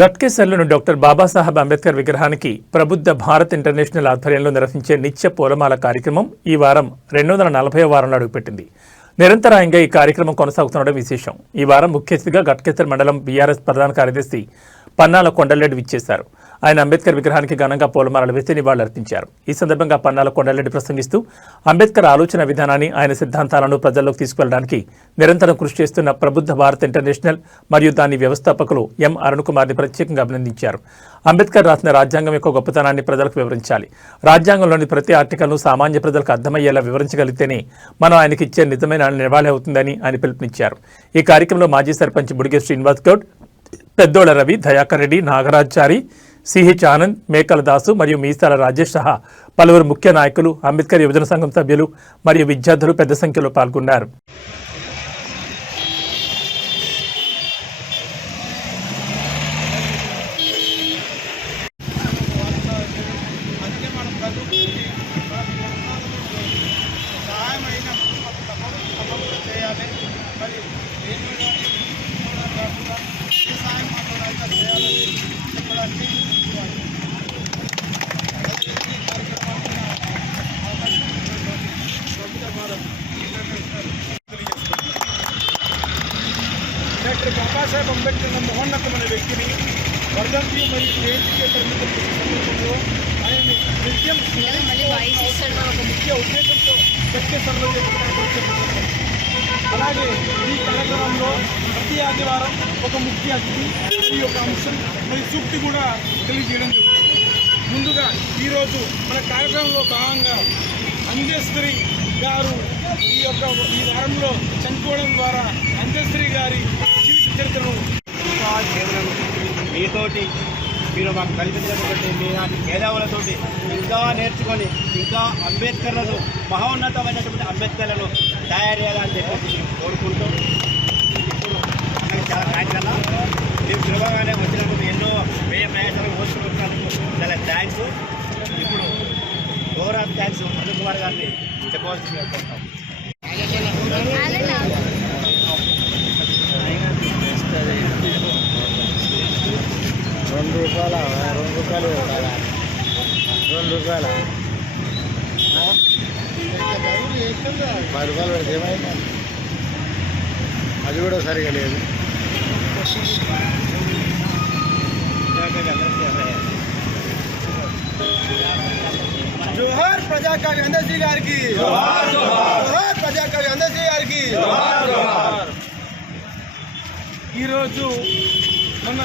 గట్కేసర్లోని doctor Babasaheb Ambedkar విగ్రహానికి Prabuddha Bharat international ఆధ్వర్యంలో నిర్వహించే నిత్య పూలమాల కార్యక్రమం ఈ వారం 240వ వారంలో అడుగుపెట్టింది. నిరంతరాయంగా ఈ కార్యక్రమం కొనసాగుతుండడం విశేషం. ఈ వారం ముఖ్య అతిథిగా గట్కేసర్ మండలం బీఆర్ఎస్ ప్రధాన కార్యదర్శి పన్నాల కొండలరెడ్డి విచ్చేశారు. ఆయన అంబేద్కర్ విగ్రహానికి ఘనంగా పూలమాలలు వేసి నివాళులర్పించారు. ఈ సందర్భంగా పన్నాల కొండలరెడ్డి ప్రసంగిస్తూ అంబేద్కర్ ఆలోచన విధానాన్ని, ఆయన సిద్ధాంతాలను ప్రజల్లోకి తీసుకువెళ్లడానికి నిరంతరం కృషి చేస్తున్న ప్రబుద్ధ భారత్ ఇంటర్నేషనల్ మరియు దాని వ్యవస్థాపకులు ఎం అరుణ్ కుమార్ని ప్రత్యేకంగా అభినందించారు. అంబేద్కర్ రాసిన రాజ్యాంగం యొక్క గొప్పతనాన్ని ప్రజలకు వివరించాలి. రాజ్యాంగంలోని ప్రతి ఆర్టికల్ను సామాన్య ప్రజలకు అర్థమయ్యేలా వివరించగలిగితేనే మనం ఆయనకి ఇచ్చే నిజమైన నివాళి అవుతుందని ఆయన పిలుపునిచ్చారు. ఈ కార్యక్రమంలో మాజీ సర్పంచ్ బుడిగే శ్రీనివాస్ గౌడ్, పెద్దోళ్ల రవి, దయాకర్ రెడ్డి, నాగరాజ్చారి, సిహెచ్ ఆనంద్, మేకల దాసు మరియు మీసాల రాజేష్ సహా పలువురు ముఖ్య నాయకులు, అంబేద్కర్ యువజన సంఘం సభ్యులు మరియు విద్యార్థులు పెద్ద సంఖ్యలో పాల్గొన్నారు. డాక్టర్ బాబాసాహెబ్ అంబేద్కర్ మహోన్నతమైన వ్యక్తిని వర్ధంతి మరియు జయంతికి పరిమితం సందర్భంలో ఆయన్ని నిత్యం ఒక ముఖ్య ఉద్దేశంతో గట్కేసర్లో అలాగే ఈ కార్యక్రమంలో ప్రతి ఆదివారం ఒక ముఖ్య అతిథి మరియు ఒక అంశం మరియు సూక్తి కూడా తెలియజేయడం జరుగుతుంది. ముందుగా ఈరోజు మన కార్యక్రమంలో భాగంగా అంజేశ్వరి గారు ఈ వారంలో చనిపోవడం ద్వారా అంజేశ్వరి గారి జీవిత చరిత్రను మీతోటి మీరు మాకు కల్పించబట్టి మీ నాటి మేధావులతోటి ఇంకా నేర్చుకొని ఇంకా అంబేద్కర్లను మహోన్నతమైనటువంటి అంబేద్కర్లను తయారు చేయాలని చెప్పేసి కోరుకుంటూ ఇప్పుడు మనకి చాలా సాయంత్రం మీరు సులభంగానే వచ్చినందుకు ఎన్నో వ్యయ ప్రయాసాలు కోరుకుంటున్నందుకు చాలా థ్యాంక్స్. ఇప్పుడు ఓవరాల్ థ్యాంక్స్ అరుణ్ కుమార్ గారిని చెప్పవలసింది అనుకుంటాం. ₹2 ₹10 పెడితే ఏమైంది? అది కూడా సరిగా లేదు. జోహార్ ప్రజాకవి అందశ్రీ గారికి, జోహార్ ప్రజాకవి అందశ్రీ గారికి. ఈరోజు మన